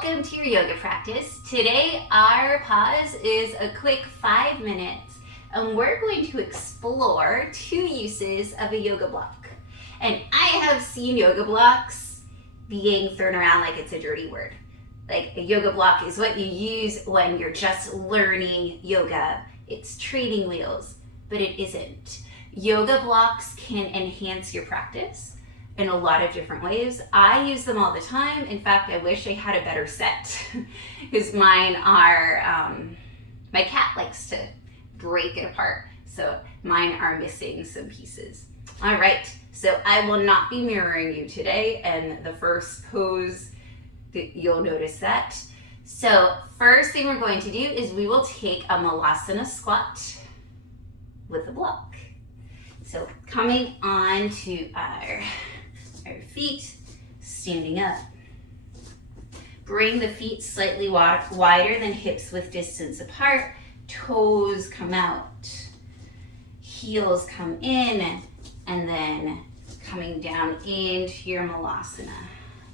welcome to your yoga practice. Today our pause is a quick 5 minutes and we're going to explore 2 uses of a yoga block. And I have seen yoga blocks being thrown around like it's a dirty word. Like a yoga block is what you use when you're just learning yoga. It's training wheels, but it isn't. Yoga blocks can enhance your practice in a lot of different ways. I use them all the time. In fact, I wish I had a better set because mine are, my cat likes to break it apart. So mine are missing some pieces. All right, so I will not be mirroring you today, and the first pose, you'll notice that. So first thing we're going to do is we will take a malasana squat with a block. So coming on to our feet, standing up. Bring the feet slightly wider than hips width distance apart. Toes come out. Heels come in, and then coming down into your malasana.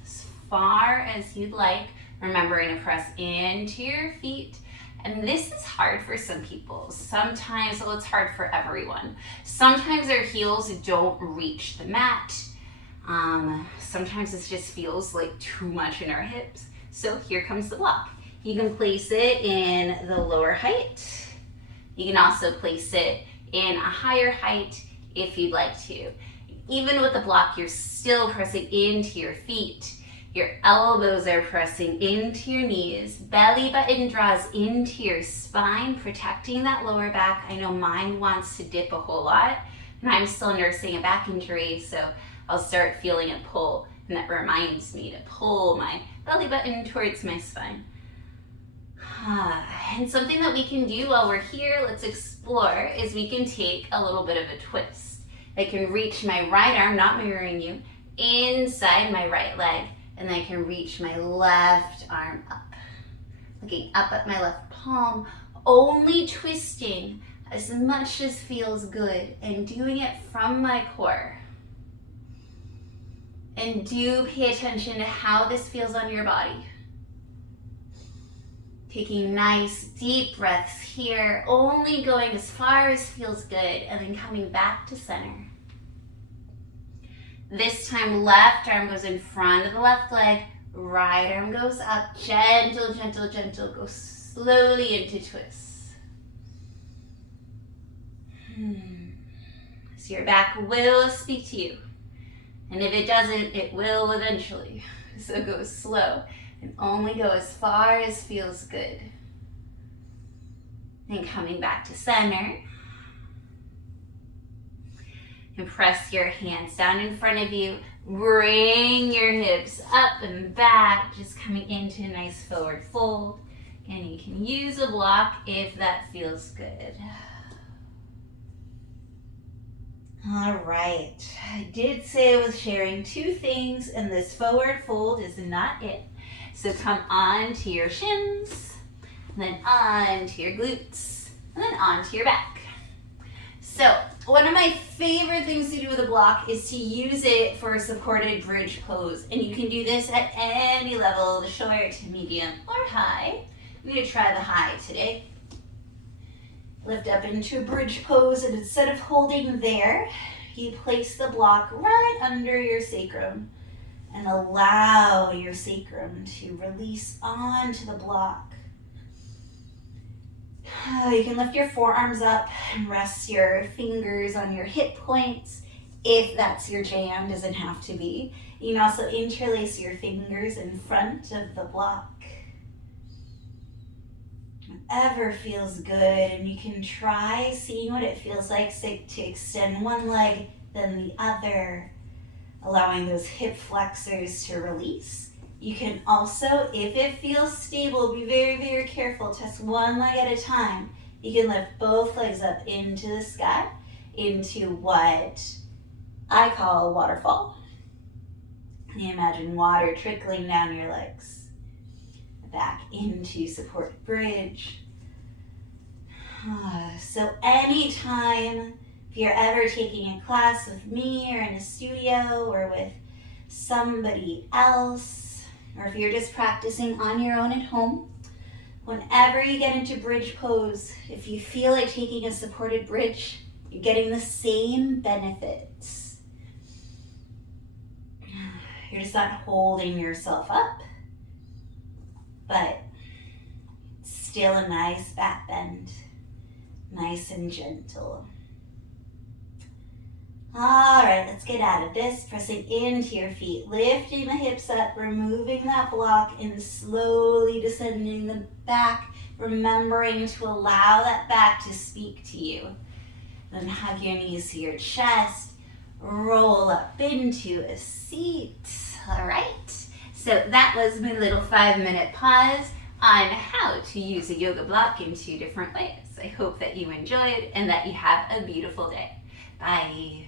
As far as you'd like, remembering to press into your feet. And this is hard for some people. Sometimes, well, it's hard for everyone. Sometimes their heels don't reach the mat. Sometimes it just feels like too much in our hips. So here comes the block. You can place it in the lower height. You can also place it in a higher height if you'd like to. Even with the block, you're still pressing into your feet. Your elbows are pressing into your knees. Belly button draws into your spine, protecting that lower back. I know mine wants to dip a whole lot, and I'm still nursing a back injury, so I'll start feeling it pull, and that reminds me to pull my belly button towards my spine. And something that we can do while we're here, let's explore, is we can take a little bit of a twist. I can reach my right arm, not mirroring you, inside my right leg, and I can reach my left arm up. Looking up at my left palm, only twisting as much as feels good, and doing it from my core. And do pay attention to how this feels on your body. Taking nice deep breaths here, only going as far as feels good, and then coming back to center. This time, left arm goes in front of the left leg, right arm goes up, gentle, gentle, gentle, go slowly into twists. So your back will speak to you. And if it doesn't, it will eventually. So go slow and only go as far as feels good. Then coming back to center. And press your hands down in front of you. Bring your hips up and back, just coming into a nice forward fold. And you can use a block if that feels good. All right, I did say I was sharing 2 things, and this forward fold is not it. So come on to your shins, and then on to your glutes, and then on to your back. So one of my favorite things to do with a block is to use it for a supported bridge pose. And you can do this at any level, short to medium or high. I'm gonna try the high today. Lift up into a bridge pose, and instead of holding there, you place the block right under your sacrum and allow your sacrum to release onto the block. You can lift your forearms up and rest your fingers on your hip points if that's your jam, doesn't have to be. You can also interlace your fingers in front of the block. Whatever feels good, and you can try seeing what it feels like to extend one leg, then the other, allowing those hip flexors to release. You can also, if it feels stable, be very, very careful. Test one leg at a time. You can lift both legs up into the sky, into what I call a waterfall. You imagine water trickling down your legs. Back into supported bridge. So anytime, if you're ever taking a class with me or in a studio or with somebody else, or if you're just practicing on your own at home, whenever you get into bridge pose, if you feel like taking a supported bridge, you're getting the same benefits. You're just not holding yourself up, but still a nice back bend, nice and gentle. All right, let's get out of this. Pressing into your feet, lifting the hips up, removing that block, and slowly descending the back, remembering to allow that back to speak to you. Then hug your knees to your chest, roll up into a seat. All right, so that was my little 5-minute pause on how to use a yoga block in 2 different ways. I hope that you enjoyed and that you have a beautiful day. Bye.